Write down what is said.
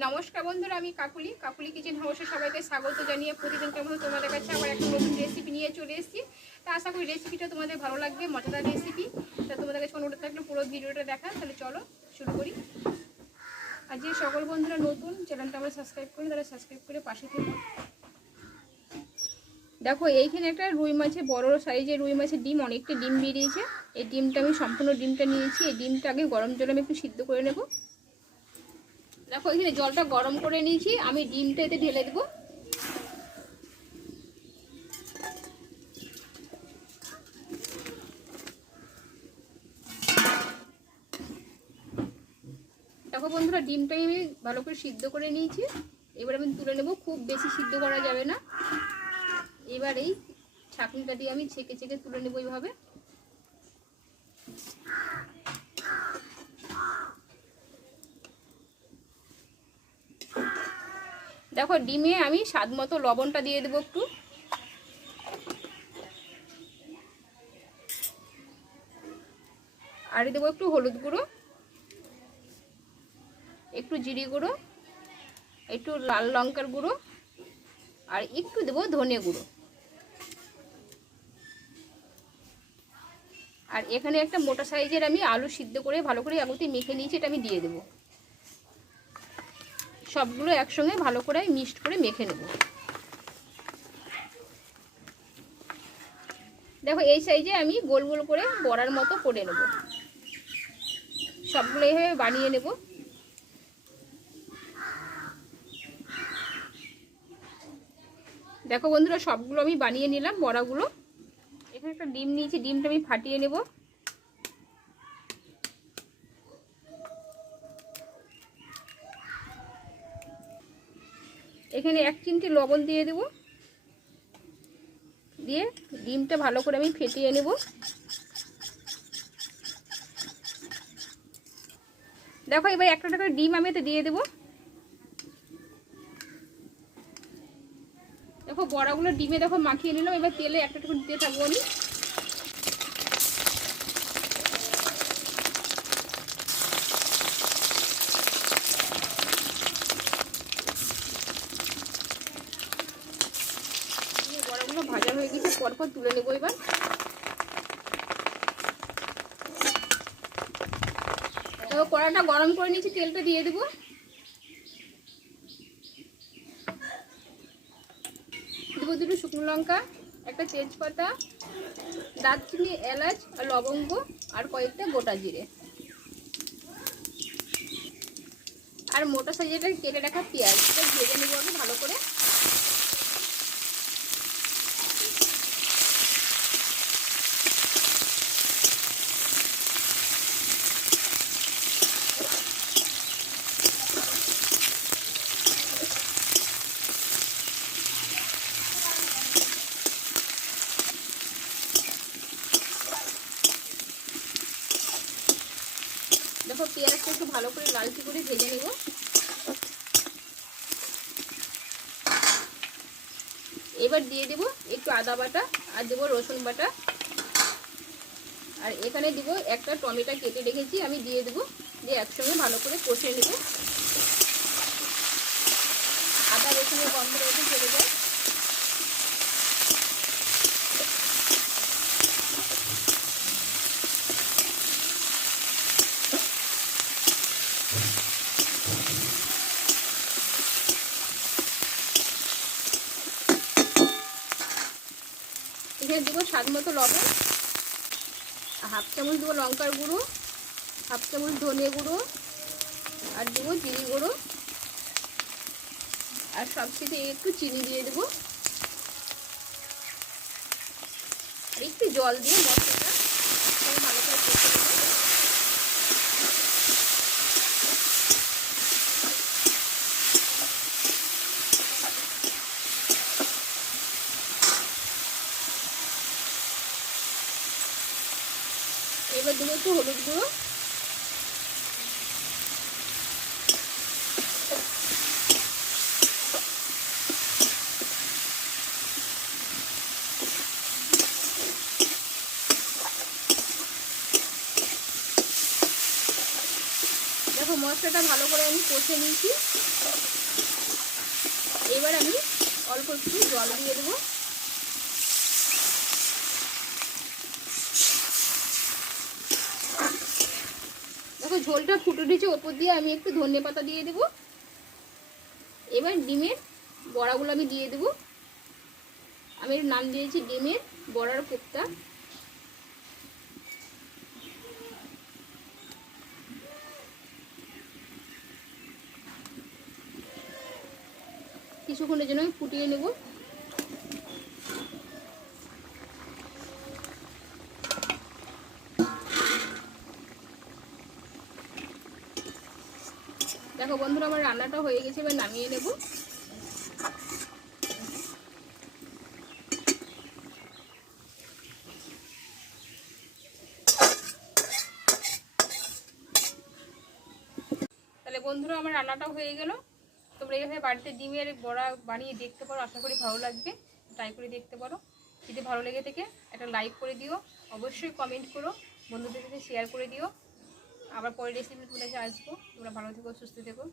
নমস্কার বন্ধুরা, আমি কাকুলি। কাকুলি কিচেন হাউসে সবাইকে স্বাগত জানিয়ে প্রতিদিনকার মতো তোমাদের কাছে আবার একটা নতুন রেসিপি নিয়ে চলে এসেছি। তা আশা করি রেসিপিটা তোমাদের ভালো লাগবে, মজাদার রেসিপি তা তোমাদের কাছে অনুরোধ থাকলে পুরো ভিডিওটা দেখা, তাহলে চলো শুরু করি। আর যে সকল বন্ধুরা নতুন, চ্যানেলটা আমরা সাবস্ক্রাইব করি তারা সাবস্ক্রাইব করে পাশে থেকো। দেখো, এইখানে একটা রুই মাছে, বড় সাইজের রুই মাছের ডিম, অনেকটা ডিম বেরিয়েছে। এই ডিমটা আমি সম্পূর্ণ ডিমটা নিয়েছি। এই ডিমটা আগে গরম জলে আমি একটু সিদ্ধ করে নেব। দেখো, এখানে জলটা গরম করে নিয়েছি। আমি ডিমটা এতে ঢেলে দেবো। দেখো বন্ধুরা ডিমটা আমি ভালো করে সিদ্ধ করে নিয়েছি। এবার আমি তুলে নেব, খুব বেশি সিদ্ধ করা যাবে না। এবার এই ছাঁকনিটা দিয়ে আমি ছেঁকে ছেঁকে তুলে নেব এইভাবে। দেখো ডিমে আমি স্বাদ মতো লবণটা দিয়ে দেবো একটু। আর দেবো একটু হলুদ গুঁড়ো, একটু জিরি গুঁড়ো, একটু লাল লঙ্কার গুঁড়ো, আর একটু দেবো ধনে গুঁড়ো। আর এখানে একটা মোটা সাইজের আমি আলু সিদ্ধ করে ভালো করে আগুতে মেখে নিয়েছি, এটা আমি দিয়ে দেবো। সবগুলো একসঙ্গে ভালো করে মিক্সড করে মেখে নেব। দেখো, এই সাইজে আমি গোল গোল করে বড়ার মতো করে নেব। সবগুলো এইভাবে বানিয়ে নেব। দেখো বন্ধুরা, সবগুলো আমি বানিয়ে নিলাম বড়াগুলো। এখানে একটা ডিম নিয়েছি, ডিমটা আমি ফাটিয়ে নেব। এখানে এক চিমটি লবণ দিয়ে দেব। দিয়ে ডিমটা ভালো করে আমি ফেটিয়ে নেব। দেখো এবার একটা টাকা ডিম আমি এতে দিয়ে দেব। দেখো বড়াগুলো ডিমে দেখো মাখিয়ে নিলাম, এবার তেলে একটা টুকু দিতে থাকব আমি বড়াগুলো ভাজা হয়ে গেছে, পরপর তুলে নেব এবার। এবার কড়াটা গরম করে নিয়েছি, তেলটা দিয়ে দেবো। দেবো দুটো শুকনো লঙ্কা, একটা তেজপাতা, দারচিনি, এলাচ, আর লবঙ্গ, আর কয়েকটা গোটা জিরে। আর মোটা সাইজের কেটে রাখা পেঁয়াজ ভেজে নেব আমি ভালো করে। দেখো পেঁয়াজটা একটু ভালো করে লালচি করে ভেজে নেব। এবার দিয়ে দেব একটু আদা বাটা আর দেবো রসুন বাটা। আর এখানে দেবো একটা টমেটো কেটে রেখেছি, আমি দিয়ে দেবো, দিয়ে একসঙ্গে ভালো করে কষে নেব আদা রসুনের গন্ধ রয়েছে চলে যায় এখানে দেবো স্বাদ মতো লবণ, হাফ চামচ দেবো লঙ্কার গুঁড়ো, হাফ চামচ ধনে গুঁড়ো, আর দেবো জিরি গুঁড়ো, আর সব সবশেষে একটু চিনি দিয়ে দেবো। আর একটু জল দিয়ে মশলাটা ভালো করে কষে দেবো এবার দেবো একটু হলুদ গুঁড়ো। দেখো, মশলাটা ভালো করে আমি কষে নিয়েছি। এবার আমি অল্প একটু জল দিয়ে দেবো। ঝোলটা ফুটে উঠেছে, ওপর দিয়ে আমি একটু ধনে পাতা দিয়ে দেবো। এবার ডিমের বড়াগুলো আমি দিয়ে দেবো। আমি নাম দিয়েছি ডিমের বড়ার কোপ্তা। কিছুক্ষণের জন্য আমি ফুটিয়ে নেব। দেখো বন্ধুরা, আমার রান্নাটা হয়ে গেছে, এবার নামিয়ে নেব। তাহলে বন্ধুরা, আমার রান্নাটাও হয়ে গেল। তোমরা এইভাবে বাড়িতে ডিমের বড়া বানিয়ে দেখতে পারো, আশা করি ভালো লাগবে। ট্রাই করে দেখতে পারো। যদি ভালো লেগে থাকে, একটা লাইক করে দিও। অবশ্যই কমেন্ট করো। বন্ধুদের সাথে শেয়ার করে দিও। আবার পরের রেসিপি তুলে আসব। তোমরা ভালো থেকো সুস্থ থেকো।